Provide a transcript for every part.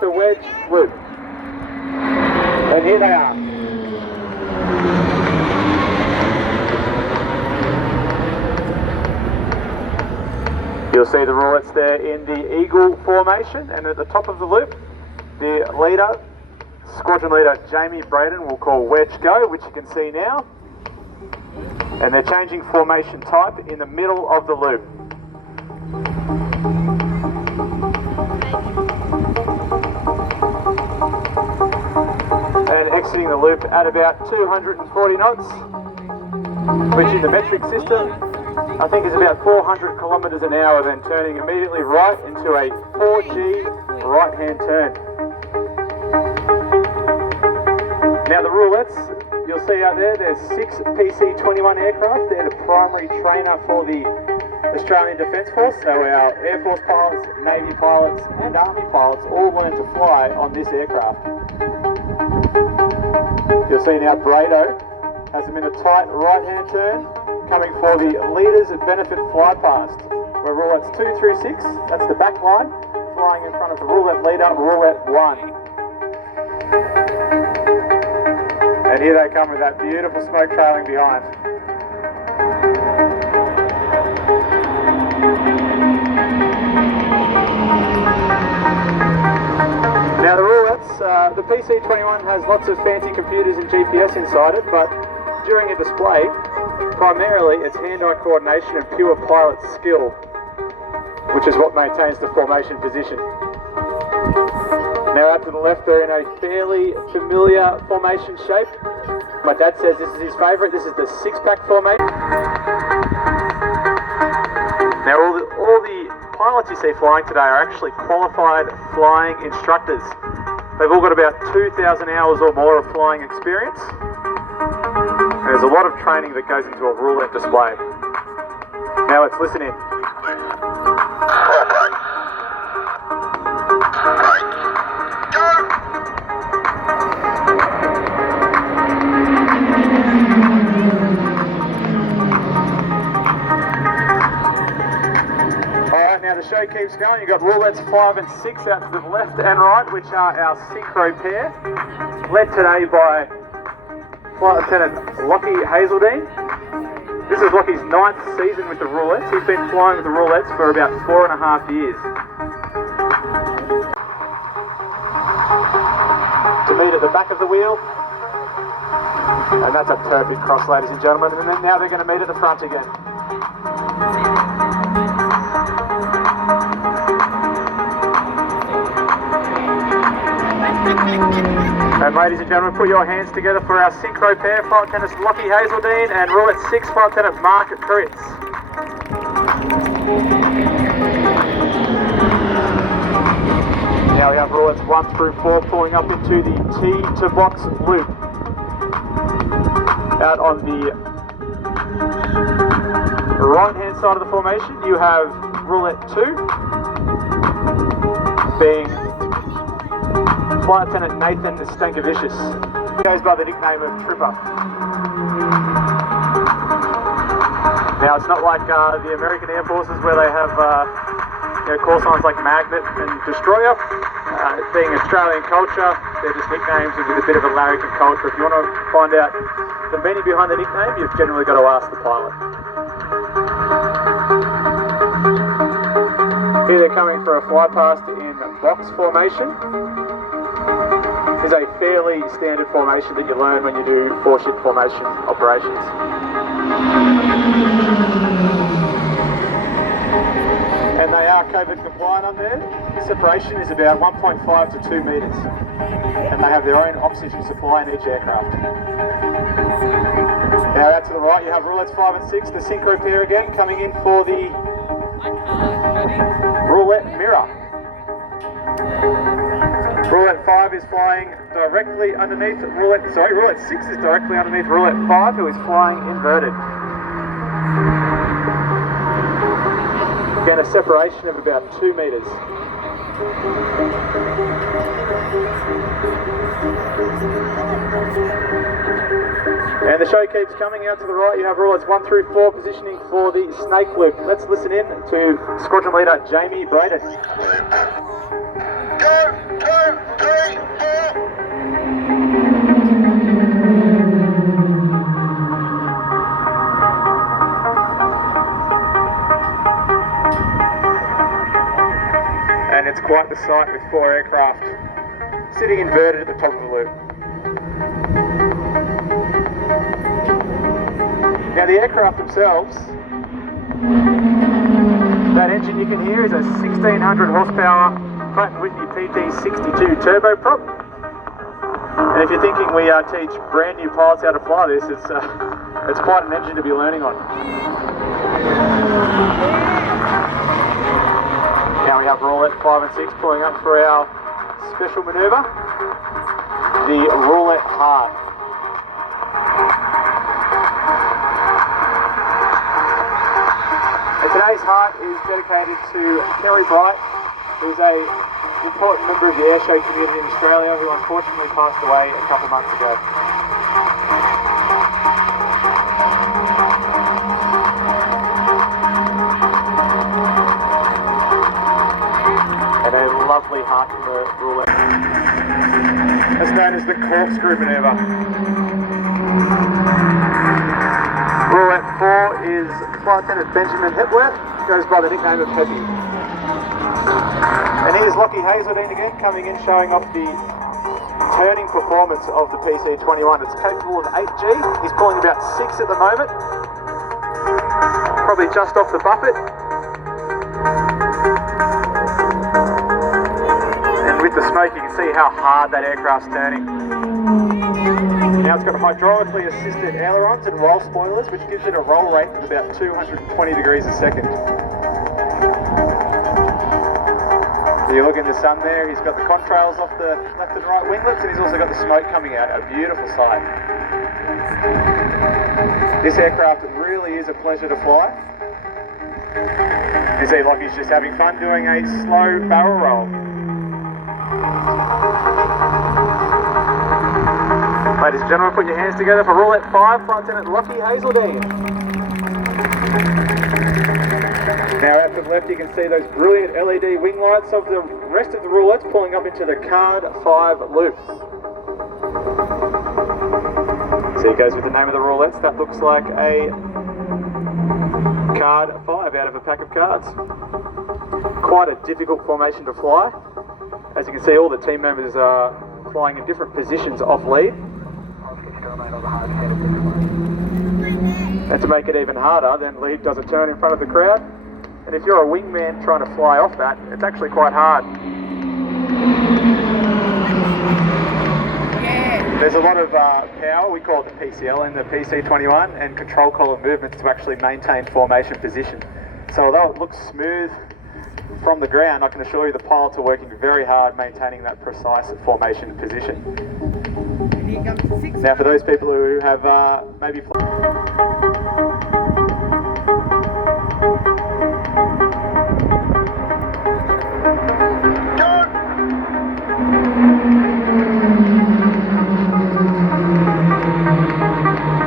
the wedge loop. And here they are. You'll see the roulettes there in the eagle formation, and at the top of the loop, the leader, squadron leader Jamie Braden, will call wedge go, which you can see now. And they're changing formation type in the middle of the loop. And exiting the loop at about 240 knots, which in the metric system, I think is about 400 kilometres an hour, then turning immediately right into a 4G right-hand turn. Now the roulettes, you'll see out there, there's 6 PC-21 aircraft. They're the primary trainer for the Australian Defence Force, so our Air Force pilots, Navy pilots and Army pilots all learn to fly on this aircraft. You'll see now Brado has them in a tight right-hand turn, coming for the Leaders Benefit Fly Past, where roulettes 2 through 6, that's the back line, flying in front of the roulette leader, roulette 1. And here they come with that beautiful smoke trailing behind. Now the roulettes, the PC-21 has lots of fancy computers and GPS inside it, but during a display, primarily it's hand-eye coordination and pure pilot skill, which is what maintains the formation position. Now out to the left, they're in a fairly familiar formation shape. My dad says this is his favourite. This is the six-pack formation. Now all the pilots you see flying today are actually qualified flying instructors. They've all got about 2,000 hours or more of flying experience. And there's a lot of training that goes into a roulette display. Now let's listen in. The show keeps going. You've got roulettes 5 and 6 out to the left and right, which are our Synchro pair, led today by Flight Lieutenant Lockie Hazeldine. This is Lockie's 9th season with the roulettes. He's been flying with the roulettes for about 4.5 years. To meet at the back of the wheel, and that's a perfect cross, ladies and gentlemen. And then now they're going to meet at the front again. And ladies and gentlemen, put your hands together for our Synchro pair, Flight Lieutenant Lockie Hazeldine and Roulette 6 Flight Lieutenant Mark Pritz. Now we have roulettes 1 through 4 pulling up into the T to box loop. Out on the right hand side of the formation you have roulette 2 being Flight Lieutenant Nathan Stankovicius. He goes by the nickname of Tripper. Now it's not like the American Air Forces where they have call signs like Magnet and Destroyer. Being Australian culture, they're just nicknames with a bit of a larrikin culture. If you want to find out the meaning behind the nickname, you've generally got to ask the pilot. Here they're coming for a fly past in box formation. Is a fairly standard formation that you learn when you do 4-ship formation operations. And they are COVID compliant on there. Separation is about 1.5 to 2 metres. And they have their own oxygen supply in each aircraft. Now out to the right you have roulettes 5 and 6, the Synchro pair again, coming in for the roulette mirror. Roulette 5 is flying directly underneath roulette 6 is directly underneath roulette 5, who is flying inverted. Again, a separation of about 2 metres. And the show keeps coming. Out to the right you have roulettes 1 through 4 positioning for the snake loop. Let's listen in to Squadron Leader Jamie Braden. Go, quite the sight with 4 aircraft sitting inverted at the top of the loop. Now the aircraft themselves, that engine you can hear is a 1600 horsepower Pratt & Whitney PT62 turboprop. And if you're thinking we teach brand new pilots how to fly this, it's quite an engine to be learning on. Now we have roulette 5 and 6 pulling up for our special manoeuvre, the roulette hard. And today's heart is dedicated to Kerry Bright, who's an important member of the airshow community in Australia who unfortunately passed away a couple months ago. And a lovely heart from the roulette. That's known as the corkscrew manoeuvre. Roulette 4 is Flight Attendant Benjamin Hepworth, goes by the nickname of Peppy. And here's Lockie Hazeldine again, coming in, showing off the turning performance of the PC21. It's capable of 8G. He's pulling about 6 at the moment. Probably just off the buffet. And with the smoke, you can see how hard that aircraft's turning. Now it's got hydraulically assisted ailerons and roll spoilers, which gives it a roll rate of about 220 degrees a second. So you look in the sun there, he's got the contrails off the left and right winglets, and he's also got the smoke coming out, a beautiful sight. This aircraft really is a pleasure to fly. You see Lockie's just having fun doing a slow barrel roll. Ladies and gentlemen, put your hands together for Roulette 5, Flight Attendant Lockie Hazeldine. Now out to the left you can see those brilliant LED wing lights of the rest of the roulettes pulling up into the Card 5 loop. So he goes with the name of the roulettes. That looks like a Card 5 out of a pack of cards. Quite a difficult formation to fly. As you can see, all the team members are flying in different positions off lead. And to make it even harder, then lead does a turn in front of the crowd. And if you're a wingman trying to fly off that, it's actually quite hard. There's a lot of power, we call it the PCL, in the PC21, and control column movements to actually maintain formation position. So although it looks smooth from the ground, I can assure you the pilots are working very hard maintaining that precise formation position. Now for those people who have maybe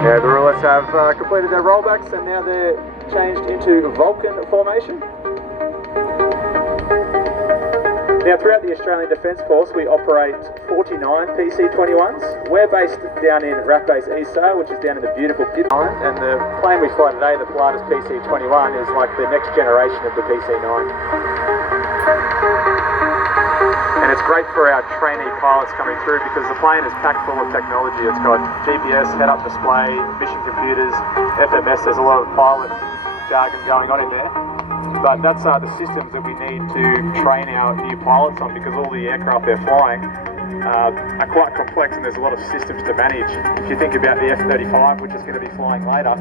yeah, the roulettes have completed their rollbacks and now they're changed into Vulcan formation. Now throughout the Australian Defence Force we operate 49 PC21s. We're based down in RAAF Base East Sale, which is down in the beautiful Island, and the plane we fly today, the Pilatus PC21, is like the next generation of the PC9. And it's great for our trainee pilots coming through because the plane is packed full of technology. It's got GPS, head-up display, mission computers, FMS. There's a lot of pilot jargon going on in there. But that's the systems that we need to train our new pilots on, because all the aircraft they're flying are quite complex and there's a lot of systems to manage. If you think about the F-35, which is going to be flying later,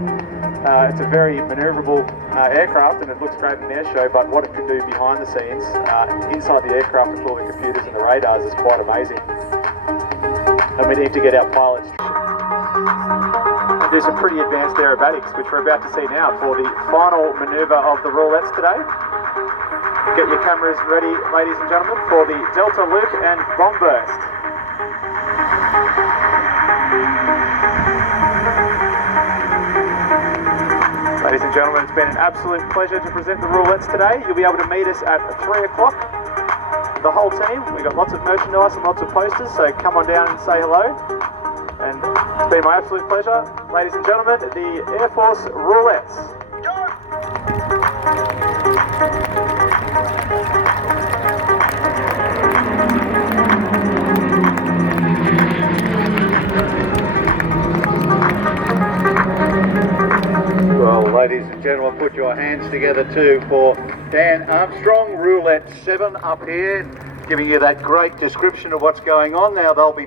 it's a very manoeuvrable aircraft and it looks great in an air show, but what it can do behind the scenes, inside the aircraft with all the computers and the radars, is quite amazing. And we need to get our pilots and do some pretty advanced aerobatics, which we're about to see now for the final manoeuvre of the roulettes today. Get your cameras ready, ladies and gentlemen, for the Delta Loop and Bomb Burst. Ladies and gentlemen, it's been an absolute pleasure to present the roulettes today. You'll be able to meet us at 3 o'clock. The whole team, we've got lots of merchandise and lots of posters, so come on down and say hello. And it's been my absolute pleasure. Ladies and gentlemen, the Air Force Roulettes. Go! your hands together too for Dan Armstrong, Roulette 7 up here, giving you that great description of what's going on. Now they'll be